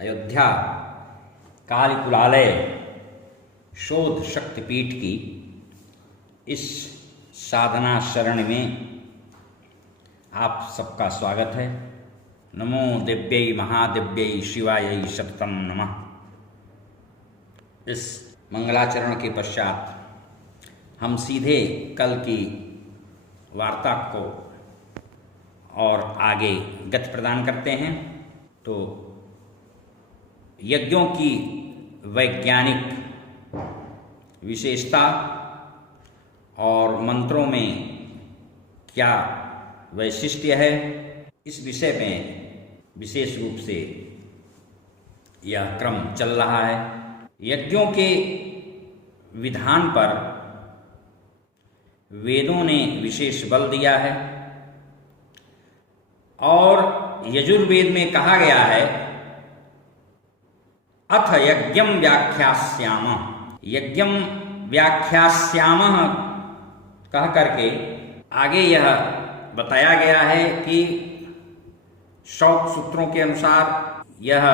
अयोध्या कालिकुलालय शोध शक्तिपीठ की इस साधना शरण में आप सबका स्वागत है। नमो दिव्यै महादिव्यै शिवायै सततं नमः। इस मंगलाचरण के पश्चात हम सीधे कल की वार्ता को और आगे गति प्रदान करते हैं। तो यज्ञों की वैज्ञानिक विशेषता और मंत्रों में क्या वैशिष्ट्य है, इस विषय में विशेष रूप से यह क्रम चल रहा है। यज्ञों के विधान पर वेदों ने विशेष बल दिया है और यजुर्वेद में कहा गया है अथ यज्ञं व्याख्यास्यामः, यज्ञं व्याख्यास्यामः कह करके आगे यह बताया गया है कि शौक सूत्रों के अनुसार यह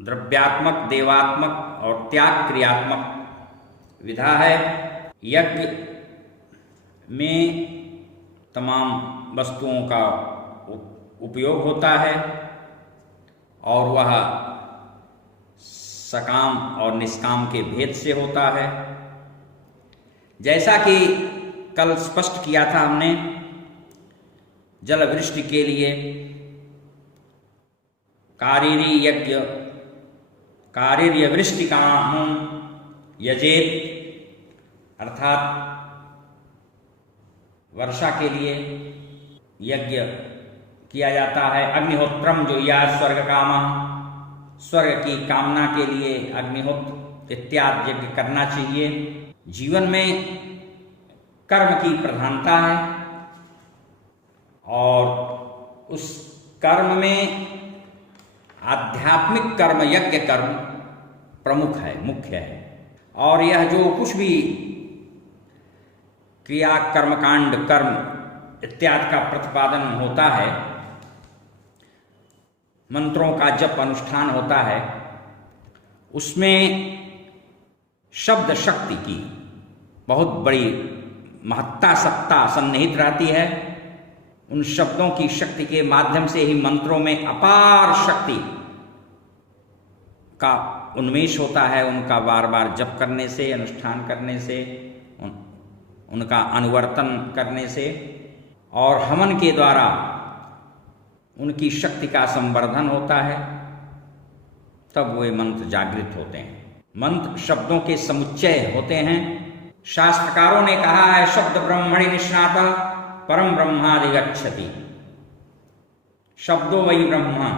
द्रव्यात्मक, देवात्मक और त्याग क्रियात्मक विधा है। यज्ञ में तमाम वस्तुओं का उपयोग होता है और वह सकाम और निष्काम के भेद से होता है। जैसा कि कल स्पष्ट किया था हमने, जल वृष्टि के लिए कारिरी यज्ञ कारिर्य वृष्टिकामं यजेत, अर्थात वर्षा के लिए यज्ञ किया जाता है। अग्निहोत्रम जो या स्वर्ग कामः, स्वर्ग की कामना के लिए अग्निहोत्र इत्यादि यज्ञ करना चाहिए। जीवन में कर्म की प्रधानता है और उस कर्म में आध्यात्मिक कर्म, यज्ञ कर्म प्रमुख है, मुख्य है। और यह जो कुछ भी क्रिया, कर्मकांड, कर्म इत्यादि का प्रतिपादन होता है, मंत्रों का जप अनुष्ठान होता है, उसमें शब्द शक्ति की बहुत बड़ी महत्ता, सत्ता सन्निहित रहती है। उन शब्दों की शक्ति के माध्यम से ही मंत्रों में अपार शक्ति का उन्मेष होता है। उनका बार बार जप करने से, अनुष्ठान करने से, उनका अनुवर्तन करने से और हवन के द्वारा उनकी शक्ति का संवर्धन होता है, तब वे मंत्र जागृत होते हैं। मंत्र शब्दों के समुच्चय होते हैं। शास्त्रकारों ने कहा है शब्द ब्रह्मणि निष्णातः परम ब्रह्माधिगच्छति, शब्दो वही ब्रह्म।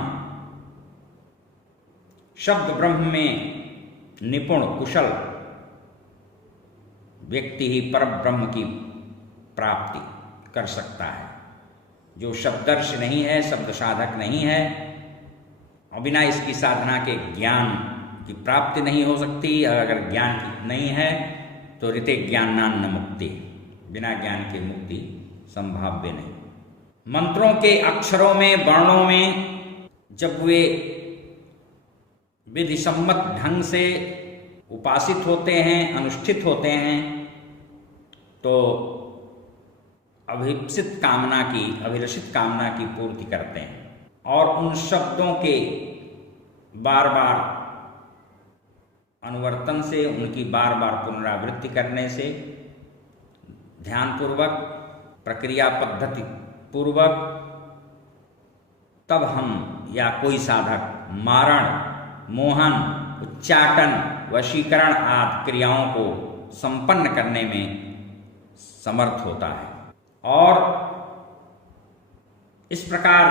शब्द ब्रह्म में निपुण कुशल व्यक्ति ही परम ब्रह्म की प्राप्ति कर सकता है। जो शब्दर्श नहीं है, शब्द साधक नहीं है, और बिना इसकी साधना के ज्ञान की प्राप्ति नहीं हो सकती। अगर ज्ञान नहीं है तो ऋते ज्ञानान्न मुक्ति, बिना ज्ञान के मुक्ति संभाव्य नहीं। मंत्रों के अक्षरों में, वर्णों में जब वे विधि सम्मत ढंग से उपासित होते हैं, अनुष्ठित होते हैं, तो अभिलषित कामना की पूर्ति करते हैं। और उन शब्दों के बार बार अनुवर्तन से, उनकी बार बार पुनरावृत्ति करने से, ध्यानपूर्वक, प्रक्रिया पद्धति पूर्वक, तब हम या कोई साधक मारण, मोहन, उच्चाटन, वशीकरण आदि क्रियाओं को संपन्न करने में समर्थ होता है। और इस प्रकार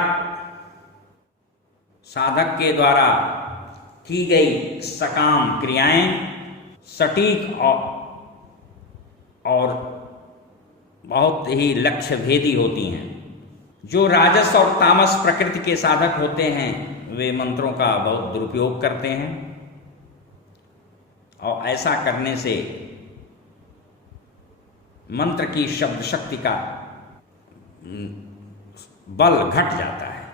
साधक के द्वारा की गई सकाम क्रियाएं सटीक और बहुत ही लक्ष्य भेदी होती हैं। जो राजस और तामस प्रकृति के साधक होते हैं, वे मंत्रों का बहुत दुरुपयोग करते हैं और ऐसा करने से मंत्र की शब्द शक्ति का बल घट जाता है।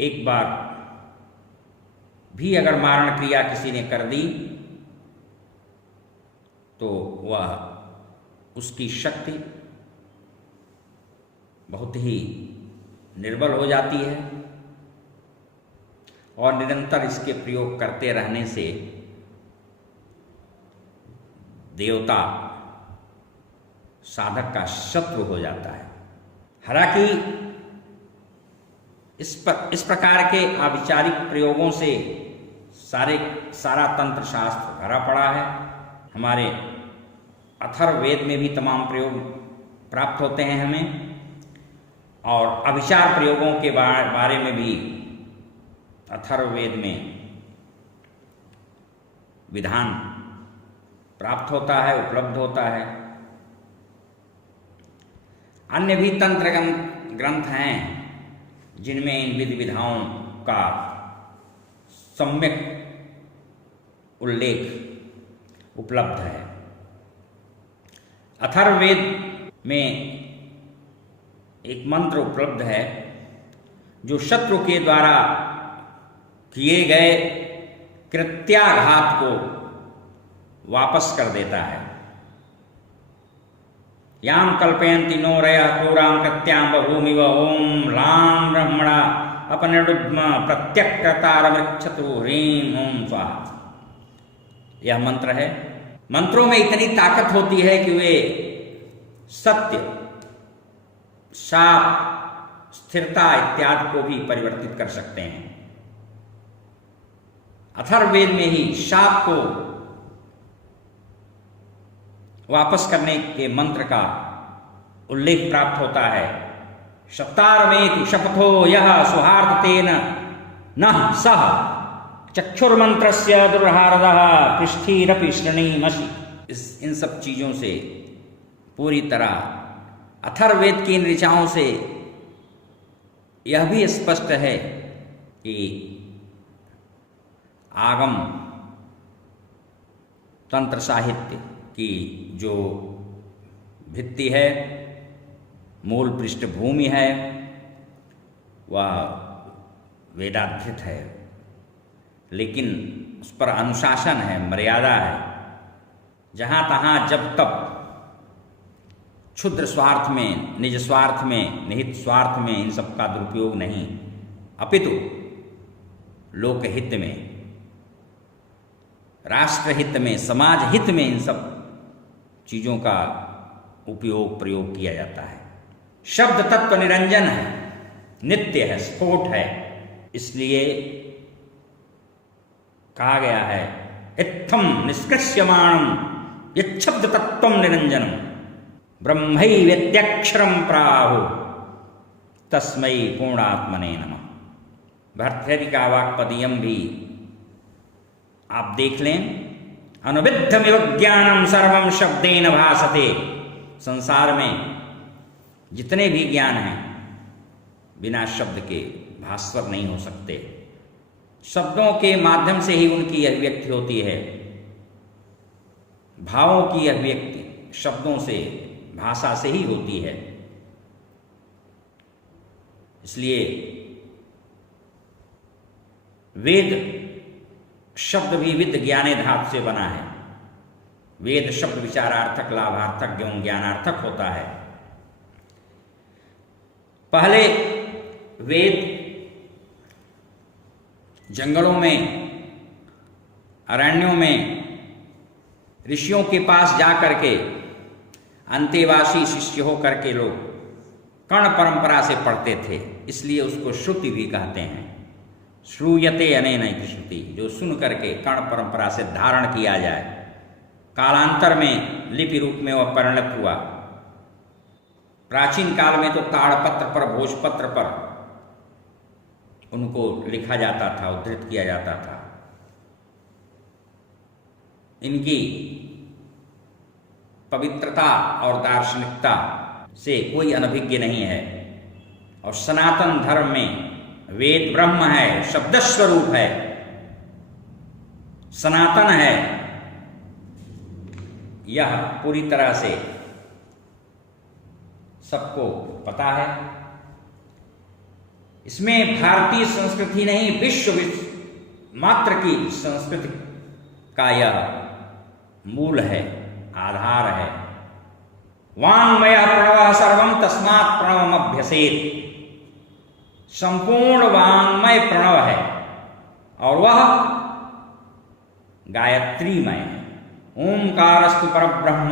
एक बार भी अगर मारण क्रिया किसी ने कर दी तो वह उसकी शक्ति बहुत ही निर्बल हो जाती है और निरंतर इसके प्रयोग करते रहने से देवता साधक का शत्रु हो जाता है। हालांकि इस प्रकार के अविचारिक प्रयोगों से सारा तंत्र शास्त्र भरा पड़ा है। हमारे अथर्ववेद में भी तमाम प्रयोग प्राप्त होते हैं हमें, और अविचार प्रयोगों के बारे में भी अथर्ववेद में विधान प्राप्त होता है, उपलब्ध होता है। अन्य भी तंत्र ग्रंथ हैं जिनमें इन विधि विधाओं का सम्यक उल्लेख उपलब्ध है। अथर्ववेद में एक मंत्र उपलब्ध है जो शत्रु के द्वारा किए गए कृत्याघात को वापस कर देता है। याम कल्पयन्ति नो रयः क्रूरां कृत्यां बभूमिव ओम लां ब्रह्मणा अपनिरुद्म प्रत्यक्कर्तारमृच्छतु ह्रीं ओम स्वाहा। यह मंत्र है। मंत्रों में इतनी ताकत होती है कि वे सत्य, शाप, स्थिरता इत्यादि को भी परिवर्तित कर सकते हैं। अथर्ववेद में ही शाप को वापस करने के मंत्र का उल्लेख प्राप्त होता है। शप्तारमेति शपथो यह सुहार्तेन नः सह चक्षुर्मंत्रस्य दुर्हारदः पृष्ठीरपि श्रेणीमसि। इन सब चीजों से पूरी तरह अथर्ववेद की इन ऋचाओं से यह भी स्पष्ट है कि आगम तंत्र साहित्य की जो भित्ति है, मूल पृष्ठभूमि है, वह वेदाध्यत है, लेकिन उस पर अनुशासन है, मर्यादा है। जहाँ तहाँ जब तब क्षुद्र स्वार्थ में, निज स्वार्थ में, निहित स्वार्थ में इन सब का दुरुपयोग नहीं, अपितु लोकहित में, राष्ट्रहित में, समाज हित में इन सब चीजों का उपयोग प्रयोग किया जाता है। शब्द तत्व निरंजन है, नित्य है, स्फोट है। इसलिए कहा गया है इत्थम निष्कृष्यमाणं यच्छब्द तत्वं निरंजनम ब्रह्मैवेत्यक्षरं प्राहु तस्मै पूर्णात्मने नमः। भर्तृहरि का वाक्पदीयम भी आप देख लें। अनुविद्धमिव ज्ञानम सर्वं शब्देन भासते। संसार में जितने भी ज्ञान हैं बिना शब्द के भास्वर नहीं हो सकते। शब्दों के माध्यम से ही उनकी अभिव्यक्ति होती है। भावों की अभिव्यक्ति शब्दों से, भाषा से ही होती है। इसलिए वेद शब्द भी विद ज्ञाने धातु से बना है। वेद शब्द विचारार्थक, लाभार्थक एवं ज्ञानार्थक होता है। पहले वेद जंगलों में, अरण्यों में ऋषियों के पास जा करके अंतेवासी शिष्य हो करके लोग कर्ण परंपरा से पढ़ते थे, इसलिए उसको श्रुति भी कहते हैं। श्रूयते अनेन इति श्रुति, जो सुन करके कर्ण परंपरा से धारण किया जाए। कालांतर में लिपि रूप में वह परिणत हुआ। प्राचीन काल में तो ताड़पत्र पर, भोजपत्र पर उनको लिखा जाता था, उद्धृत किया जाता था। इनकी पवित्रता और दार्शनिकता से कोई अनभिज्ञ नहीं है। और सनातन धर्म में वेद ब्रह्म है, शब्द स्वरूप है, सनातन है, यह पूरी तरह से सबको पता है। इसमें भारतीय संस्कृति नहीं, विश्व मात्र की संस्कृति का यह मूल है, आधार है। वाङ्मय प्रणव सर्वम तस्मात् प्रणवमभ्यसेत्। संपूर्ण वाङ्मय प्रणव है और वह गायत्रीमय है। ओंकारस्तु परब्रह्म,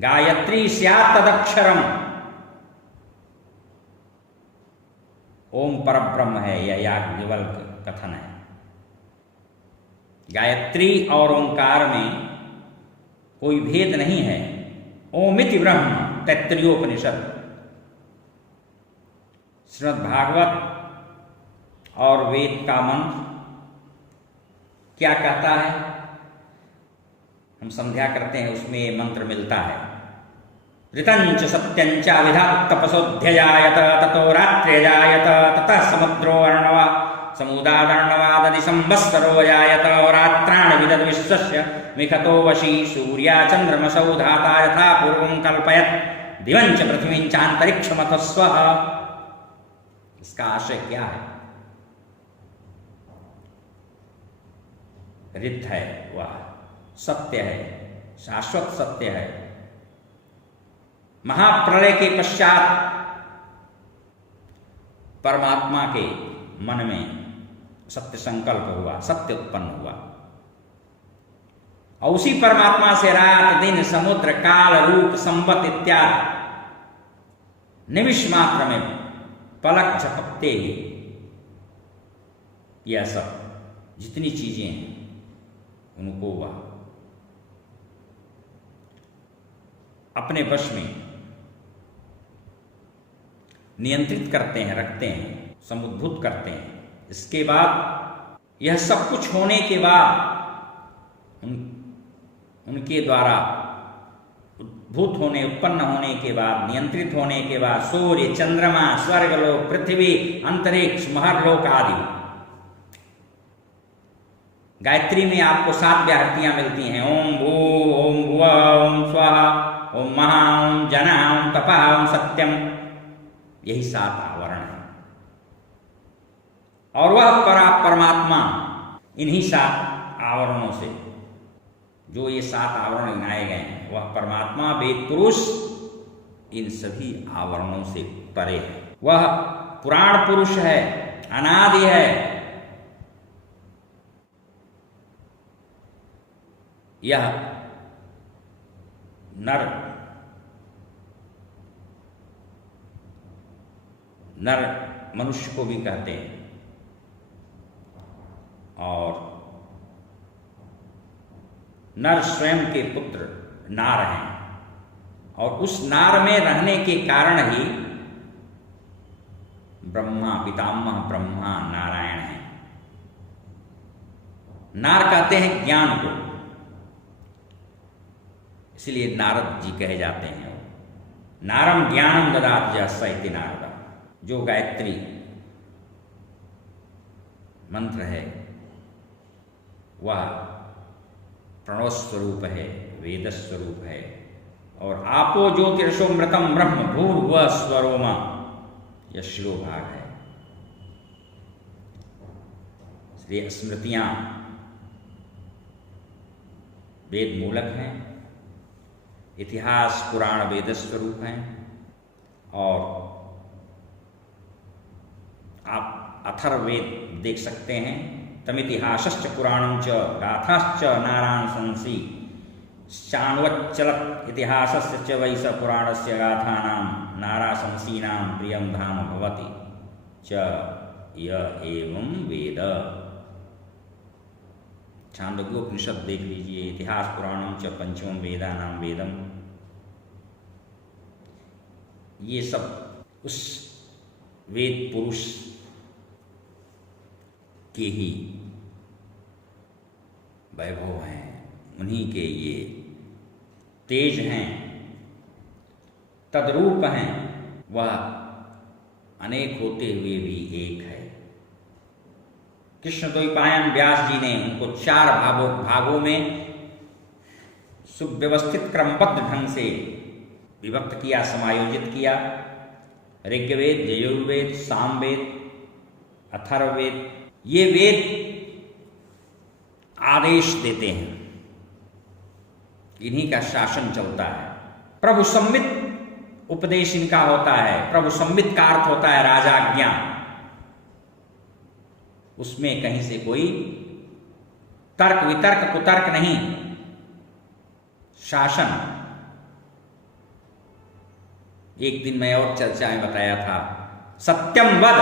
गायत्री स्यात् तदक्षरम। ओम परब्रह्म है, यह याज्ञवल्क्य कथन है। गायत्री और ओंकार में कोई भेद नहीं है। ओमिति ब्रह्म, तैत्तरीयोपनिषद। श्रीमद् भागवत और वेद का मंत्र क्या कहता है? हम संध्या करते हैं, उसमें ये मंत्र मिलता है। ऋतंच सत्यंच विधात् तपसोऽध्यजायत ततो रात्र्यजायत ततः समुद्रो अर्णव समुदादर्णवादधि संवत्सरो जायत रात्राणि विदद् विश्वस्य मिखतो वशी सूर्या चन्द्रमसौ धाता यथा पूर्वं कल्पयत् दिवं च पृथिवीं च अन्तरिक्षमथ स्वः। इसका आशय क्या है? ऋत है, वह सत्य है, शाश्वत सत्य है। महाप्रलय के पश्चात परमात्मा के मन में सत्य संकल्प हुआ, सत्य उत्पन्न हुआ और उसी परमात्मा से रात दिन समुद्र काल रूप संवत इत्यादि निमिष मात्र में पलक झपकते ही यह सब जितनी चीजें हैं उनको वह अपने वश में नियंत्रित करते हैं, रखते हैं, समुद्भूत करते हैं। इसके बाद यह सब कुछ होने के बाद उनके द्वारा उद्भूत होने, उत्पन्न होने के बाद, नियंत्रित होने के बाद सूर्य, चंद्रमा, स्वर्गलोक, पृथ्वी, अंतरिक्ष, महरलोक आदि। गायत्री में आपको 7 व्याहृतियां मिलती हैं। ओम भू, ओम भुवः, ओम स्वः, ओम महा, ओम जना, ओम तपः, ओम सत्यम। यही 7 आवरण है और वह परमात्मा इन्हीं 7 आवरणों से, जो ये 7 आवरण गिनाए गए हैं, वह परमात्मा वेद पुरुष इन सभी आवरणों से परे है। वह पुराण पुरुष है, अनादि है। यह नर मनुष्य को भी कहते हैं और नर स्वयं के पुत्र नार हैं और उस नार में रहने के कारण ही ब्रह्मा, पितामह ब्रह्मा नारायण हैं। नार कहते हैं ज्ञान को, इसलिए नारद जी कहे जाते हैं। नारम ज्ञानम ददाति यः इति नारद। जो गायत्री मंत्र है वह प्रणव स्वरूप है, वेद स्वरूप है। और आपो ज्योतिरसोमृतम ब्रह्म भूर्भुवः स्वरोमा, यह शिरोभाग है। इसलिए स्मृतियां वेद मूलक हैं, इतिहास पुराण वेद स्वरूप हैं। और आप अथर्ववेद देख सकते हैं। तमितिहासश्च पुराणं च गाथाश्च नारांसंसि चाण्वच्चलत् इतिहासस्य च वै स पुराणस्य गाथानां नाराशंसीनां प्रियं धाम भवति च य एवं वेद। छांदोग्योपनिषद देख लीजिए। इतिहास पुराणं च पंचमं वेदानां वेदम। ये सब उस वेद पुरुष के ही वैभव हैं, उन्हीं के ये तेज हैं, तद्रूप हैं। वह अनेक होते हुए भी एक है। कृष्णद्वैपायन व्यास जी ने उनको 4 भागों में सुव्यवस्थित क्रमबद्ध ढंग से विभक्त किया, समायोजित किया। ऋग्वेद, यजुर्वेद, सामवेद, अथर्ववेद, ये वेद आदेश देते हैं, इन्हीं का शासन चलता है। प्रभु सम्मित उपदेश इनका होता है। प्रभु सम्मित का अर्थ होता है राजाज्ञा। उसमें कहीं से कोई तर्क वितर्क कुतर्क नहीं, शासन। एक दिन मैं और चर्चा में बताया था, सत्यम वद,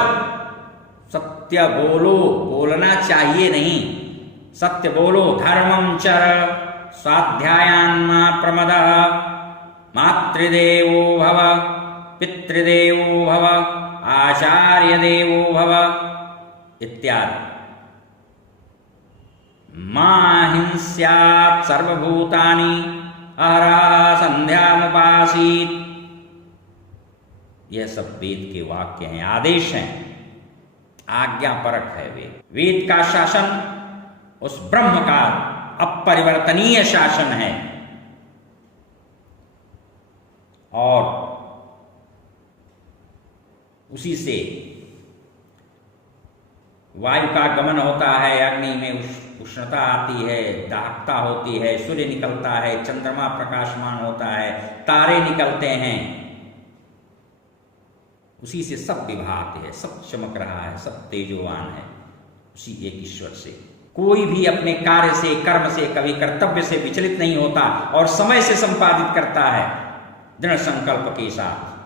सत्य बोलो, बोलना चाहिए नहीं, सत्य बोलो। धर्मं चर स्वाध्यायान्मा प्रमदः, मातृदेवो भव, पितृदेवो भव, आचार्य देवो भव इत्यादि। मा हिंस्यात् सर्वभूतानि, अहरः संध्यामुपासीत्। यह सब वेद के वाक्य हैं, आदेश हैं, आज्ञापरक है वेद। वेद का शासन उस ब्रह्म का अपरिवर्तनीय शासन है, और उसी से वायु का गमन होता है, अग्नि में उष्णता आती है, दाहकता होती है, सूर्य निकलता है, चंद्रमा प्रकाशमान होता है, तारे निकलते हैं, उसी से सब विभाग है, सब चमक रहा है, सब तेजोवान है, उसी एक ईश्वर से। कोई भी अपने कार्य से, कर्म से, कभी कर्तव्य से विचलित नहीं होता और समय से संपादित करता है दृढ़ संकल्प के साथ।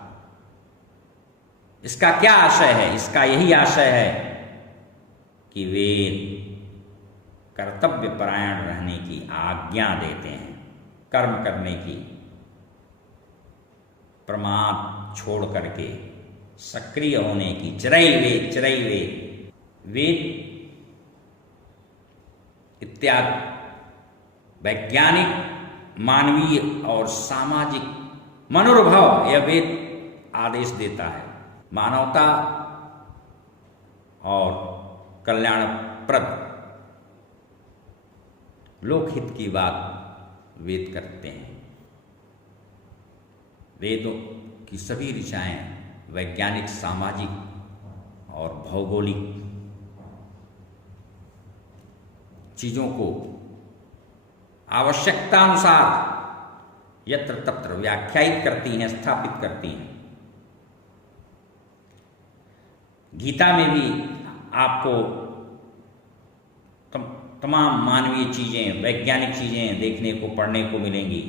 इसका क्या आशय है? इसका यही आशय है कि वेद कर्तव्य परायण रहने की आज्ञा देते हैं, कर्म करने की, प्रमाद छोड़ करके सक्रिय होने की। चिरई वेद इत्यादि वैज्ञानिक, मानवीय और सामाजिक मनोरभाव यह वेद आदेश देता है। मानवता और कल्याणप्रद लोकहित की बात वेद करते हैं। वेदों की सभी ऋचाएं वैज्ञानिक, सामाजिक और भौगोलिक चीजों को आवश्यकता अनुसार यत्र तत्र व्याख्यायित करती हैं, स्थापित करती हैं। गीता में भी आपको तमाम मानवीय चीजें, वैज्ञानिक चीजें देखने को, पढ़ने को मिलेंगी।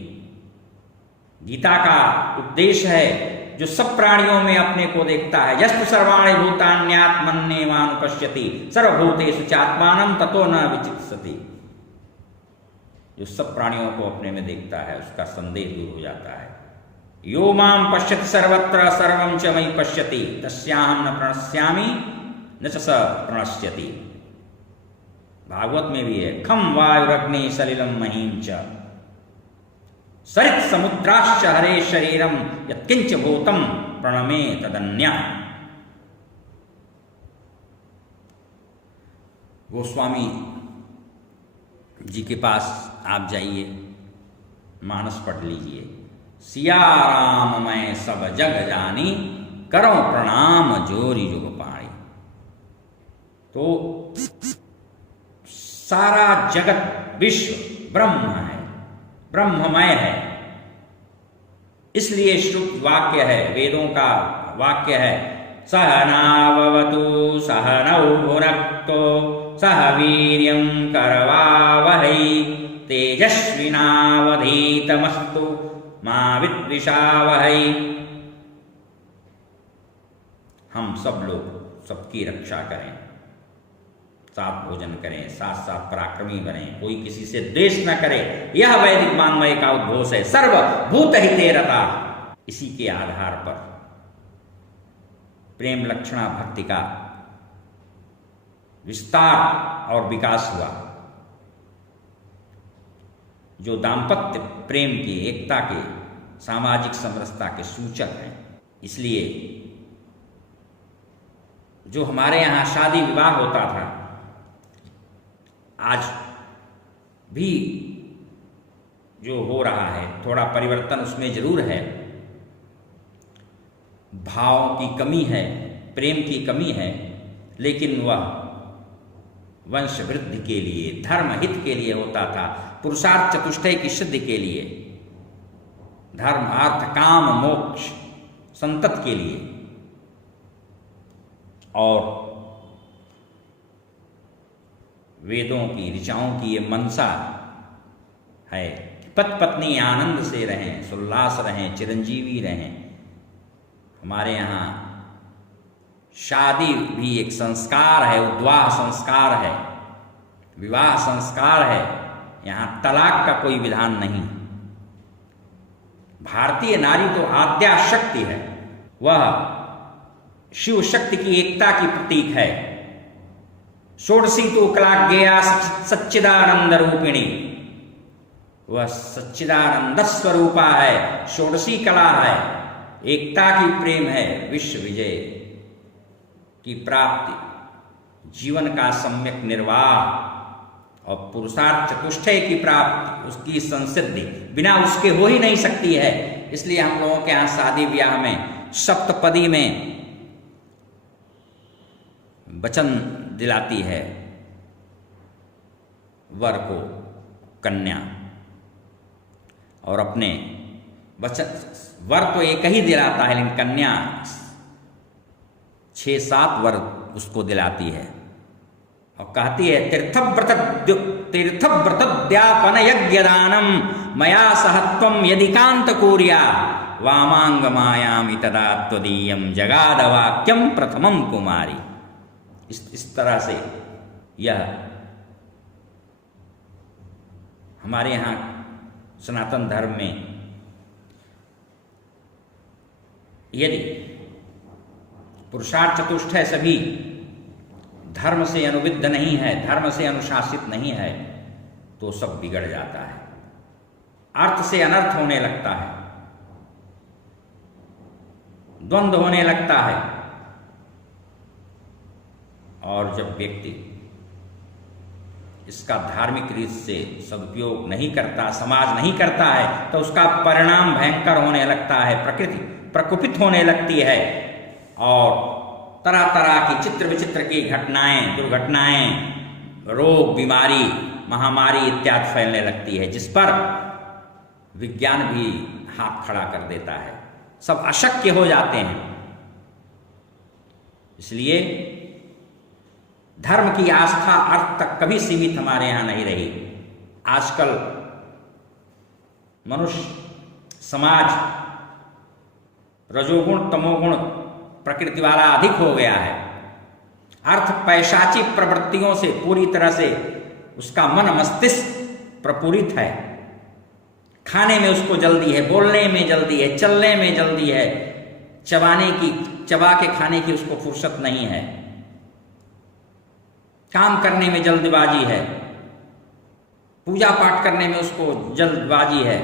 गीता का उपदेश है जो सब प्राणियों में अपने को देखता है। यस्तु सर्वाणि भूतान्यात्मन्येवानुपश्यति सर्वभूतेषु चात्मानं ततो न विचित्सति। जो सब प्राणियों को अपने में देखता है उसका संदेह दूर हो जाता है। यो मां पश्यति सर्वत्र सर्वं च मयि पश्यति तस्याहं न प्रणश्यामि न च स प्रणश्यति। भागवत में भी है, खम वायुरग्नि सलिलं महीं च सरित समुद्राश्च हरे शरीरम यत्किंच भूतम प्रणमे तदन्या। गोस्वामी जी के पास आप जाइए, मानस पढ़ लीजिए। सिया राम मैं सब जग जानी, करो प्रणाम जोरी जुग पाणी। तो सारा जगत विश्व ब्रह्म है, ब्रह्ममय है। इसलिए श्रुत वाक्य है, वेदों का वाक्य है, सहनाववतु सहनौ भुनक्तो सह वीर्यं करवावहै तेजस्विनावधीतमस्तु मा विद्विषावहै। हम सब लोग सबकी रक्षा करें, साथ भोजन करें, साथ साथ पराक्रमी बने, कोई किसी से द्वेष न करे। यह वैदिक वाङ्मय का उद्घोष है। सर्वभूत हिते रता। इसी के आधार पर प्रेम लक्षणा भक्ति का विस्तार और विकास हुआ, जो दाम्पत्य प्रेम की, एकता के, सामाजिक समरसता के सूचक हैं। इसलिए जो हमारे यहाँ शादी विवाह होता था, आज भी जो हो रहा है, थोड़ा परिवर्तन उसमें जरूर है। भाव की कमी है, प्रेम की कमी है, लेकिन वह वंश वृद्धि के लिए, धर्म हित के लिए होता था, पुरुषार्थ चतुष्टय की सिद्धि के लिए, धर्म अर्थ काम मोक्ष संतत के लिए। और वेदों की ऋचाओं की ये मनसा है, पति पत्नी आनंद से रहें, उल्लास रहें, चिरंजीवी रहें। हमारे यहाँ शादी भी एक संस्कार है, उद्वाह संस्कार है, विवाह संस्कार है। यहाँ तलाक का कोई विधान नहीं। भारतीय नारी तो आद्या शक्ति है, वह शिव शक्ति की एकता की प्रतीक है। षोडशी तो कला गेया सच्चिदानंद रूपिणी, वह सच्चिदानंद स्वरूपा है, षोडशी कला है, एकता की प्रेम है, विश्व विजय की प्राप्ति, जीवन का सम्यक निर्वाह और पुरुषार्थ चतुष्टय की प्राप्ति, उसकी संसिद्धि बिना उसके हो ही नहीं सकती है। इसलिए हम लोगों के यहाँ शादी ब्याह में सप्तपदी में वचन दिलाती है वर को कन्या, और अपने वचन वर तो एक ही दिलाता है, लेकिन कन्या 6-7 वर उसको दिलाती है और कहती है तीर्थव्रतद्यापन यज्ञदानम मया सहत्वम यदि कांत कुर्या वामांग मायामि तदा त्वदीयम जगाद वाक्यम प्रथमम कुमारी। इस तरह से यह हमारे यहाँ सनातन धर्म में यदि पुरुषार्थ चतुष्टय सभी धर्म से अनुविद्ध नहीं है, धर्म से अनुशासित नहीं है, तो सब बिगड़ जाता है, अर्थ से अनर्थ होने लगता है, द्वंद्व होने लगता है। और जब व्यक्ति इसका धार्मिक रीत से सदुपयोग नहीं करता, समाज नहीं करता है, तो उसका परिणाम भयंकर होने लगता है, प्रकृति प्रकोपित होने लगती है और तरह तरह की चित्र विचित्र की घटनाएं, दुर्घटनाएं, रोग, बीमारी, महामारी इत्यादि फैलने लगती है, जिस पर विज्ञान भी हाथ खड़ा कर देता है, सब अशक्य हो जाते हैं। इसलिए धर्म की आस्था अर्थ तक कभी सीमित हमारे यहाँ नहीं रही। आजकल मनुष्य समाज रजोगुण तमोगुण प्रकृति वाला अधिक हो गया है। अर्थ पैशाची प्रवृत्तियों से पूरी तरह से उसका मन मस्तिष्क प्रपूरित है। खाने में उसको जल्दी है, बोलने में जल्दी है, चलने में जल्दी है, चबा के खाने की उसको फुर्सत नहीं है, काम करने में जल्दबाजी है, पूजा पाठ करने में उसको जल्दबाजी है,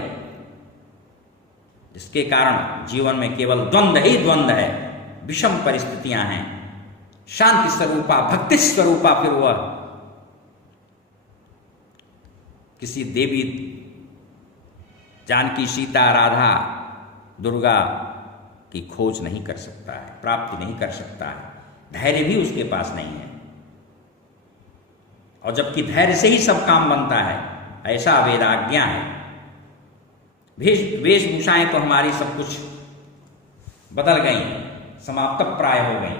जिसके कारण जीवन में केवल द्वंद्व ही द्वंद्व है, विषम परिस्थितियां हैं। शांति स्वरूपा, भक्ति स्वरूपा फिर वह किसी देवी जानकी, सीता, राधा, दुर्गा की खोज नहीं कर सकता है, प्राप्ति नहीं कर सकता है, धैर्य भी उसके पास नहीं है। और जबकि धैर्य से ही सब काम बनता है, ऐसा वेदाज्ञा है। वेशभूषाएं तो हमारी सब कुछ बदल गई, समाप्त प्राय हो गई।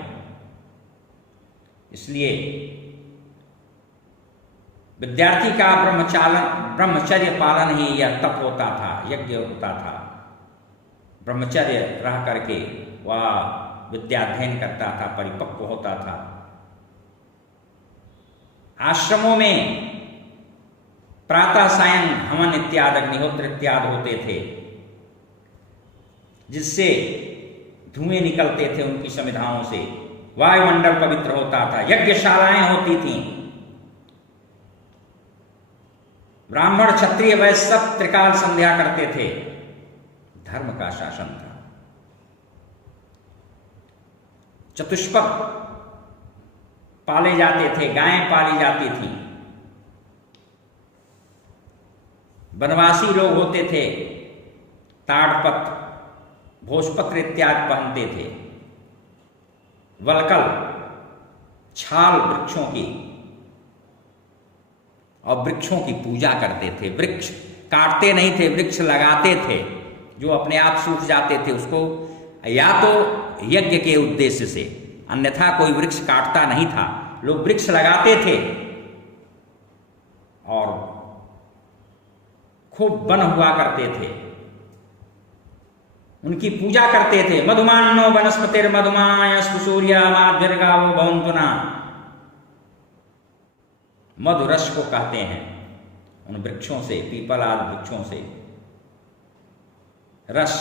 इसलिए विद्यार्थी का ब्रह्मचर्य पालन ही यह तप होता था, यज्ञ होता था। ब्रह्मचर्य रह करके वह विद्याध्ययन करता था, परिपक्व होता था। आश्रमों में प्रातः सायं हवन इत्यादि, अग्निहोत्र इत्यादि होते थे, जिससे धुएं निकलते थे उनकी समिधाओं से, वायुमंडल पवित्र होता था, यज्ञशालाएं होती थीं, ब्राह्मण क्षत्रिय वैश्य सब त्रिकाल संध्या करते थे, धर्म का शासन था। चतुष्पद पाले जाते थे, गायें पाली जाती थी, वनवासी लोग होते थे, ताड़पत्र, भोजपत्र इत्यादि पहनते थे, वलकल, छाल वृक्षों की और वृक्षों की पूजा करते थे। वृक्ष काटते नहीं थे, वृक्ष लगाते थे। जो अपने आप सूख जाते थे उसको या तो यज्ञ के उद्देश्य से, अन्यथा कोई वृक्ष काटता नहीं था। लोग वृक्ष लगाते थे और खूब वन हुआ करते थे, उनकी पूजा करते थे। मधुमानो वनस्पतिर मधुमायस्तु सूर्या माद्भिर्गावो भवन्तुना। मधुरस को कहते हैं उन वृक्षों से, पीपल आदि वृक्षों से रस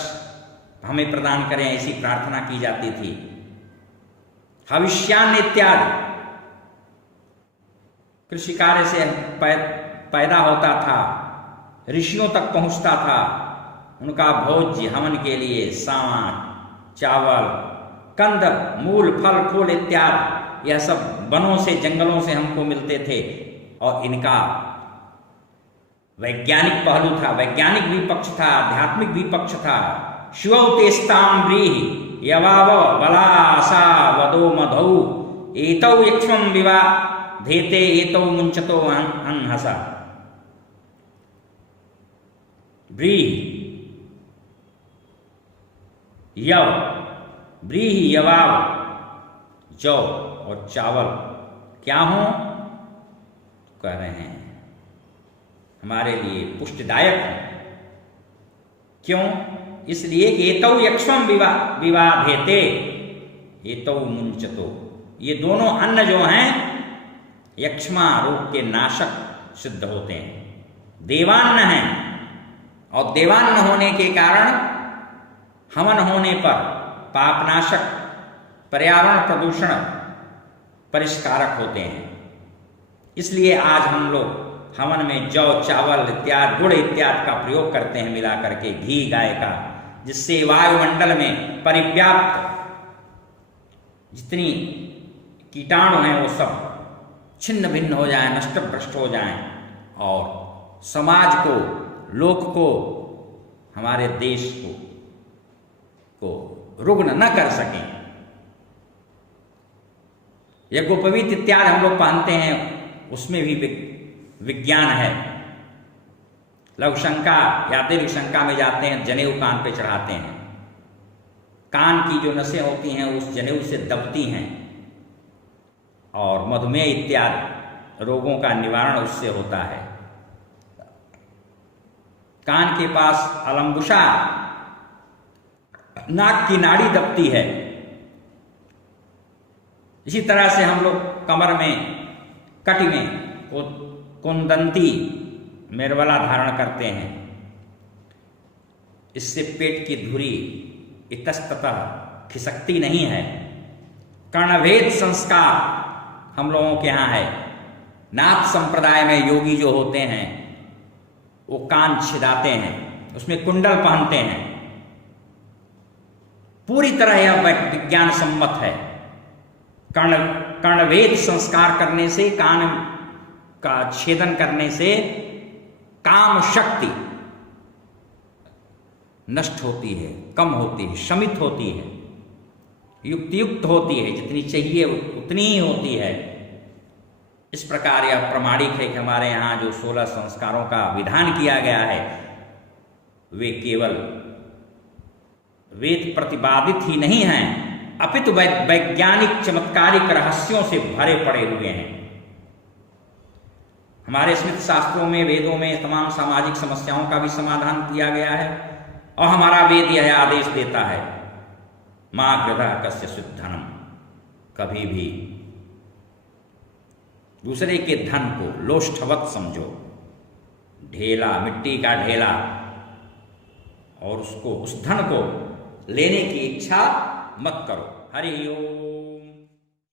हमें प्रदान करें, ऐसी प्रार्थना की जाती थी। हविष्यान इत्यादि कृषि कार्य से पैदा होता था, ऋषियों तक पहुंचता था। उनका भोज्य हवन के लिए सांवा, चावल, कंद, मूल, फल, फूल इत्यादि यह सब वनों से, जंगलों से हमको मिलते थे। और इनका वैज्ञानिक पहलू था, वैज्ञानिक भी पक्ष था, आध्यात्मिक भी पक्ष था। शिवौ तेस्ताम व्रीहि यवाव बलासा वदो मधौ एतौ यक्ष्मं विवा धेते एतौ मुंचतो अनहसा। व्रीहि यव, व्रीहि यवाव, जौ और चावल क्या हो, कह रहे हैं हमारे लिए पुष्टिदायक है। क्यों? इसलिए कि एतौ यक्ष्मं विवाधेते एतौ मुंचतो। ये दोनों अन्न जो हैं यक्ष्मा रोग के नाशक सिद्ध होते हैं, देवान्न हैं। और देवान्न होने के कारण हवन होने पर पापनाशक, पर्यावरण प्रदूषण परिष्कारक होते हैं। इसलिए आज हम लोग हवन में जौ, चावल इत्यादि, गुड़ इत्यादि का प्रयोग करते हैं मिला करके, घी गाय का, जिससे वायुमंडल में परिव्याप्त जितनी कीटाणु हैं वो सब छिन्न भिन्न हो जाएं, नष्ट भ्रष्ट हो जाएं और समाज को, लोक को, हमारे देश को रुग्ण न कर सकें। यज्ञोपवीत इत्यादि हम लोग पहनते हैं, उसमें भी विज्ञान है। लघुशंका या दीर्घशंका में जाते हैं, जनेऊ कान पे चढ़ाते हैं। कान की जो नसें होती हैं उस जनेऊ से दबती हैं और मधुमेह इत्यादि रोगों का निवारण उससे होता है। कान के पास अलम्बुशा, नाक की नाड़ी दबती है। इसी तरह से हम लोग कमर में, कटी में कुंदंती मेरवला धारण करते हैं। इससे पेट की धुरी इतस्ततः खिसकती नहीं है। कर्णभेद संस्कार हम लोगों के यहाँ है। नाथ संप्रदाय में योगी जो होते हैं वो कान छिदाते हैं, उसमें कुंडल पहनते हैं। पूरी तरह यह विज्ञान सम्मत है। कर्णभेद संस्कार करने से, कान का छेदन करने से काम शक्ति नष्ट होती है, कम होती है, शमित होती है, युक्त होती है, जितनी चाहिए उतनी ही होती है। इस प्रकार यह प्रमाणिक है कि हमारे यहाँ जो 16 संस्कारों का विधान किया गया है वे केवल वेद प्रतिपादित ही नहीं हैं, अपितु वैज्ञानिक चमत्कारिक रहस्यों से भरे पड़े हुए हैं। हमारे स्मृति शास्त्रों में, वेदों में तमाम सामाजिक समस्याओं का भी समाधान किया गया है। और हमारा वेद यह आदेश देता है, मां गृधः कस्य सुधनम, कभी भी दूसरे के धन को लोष्ठवत समझो, ढेला, मिट्टी का ढेला, और उसको, उस धन को लेने की इच्छा मत करो। हरि ओम।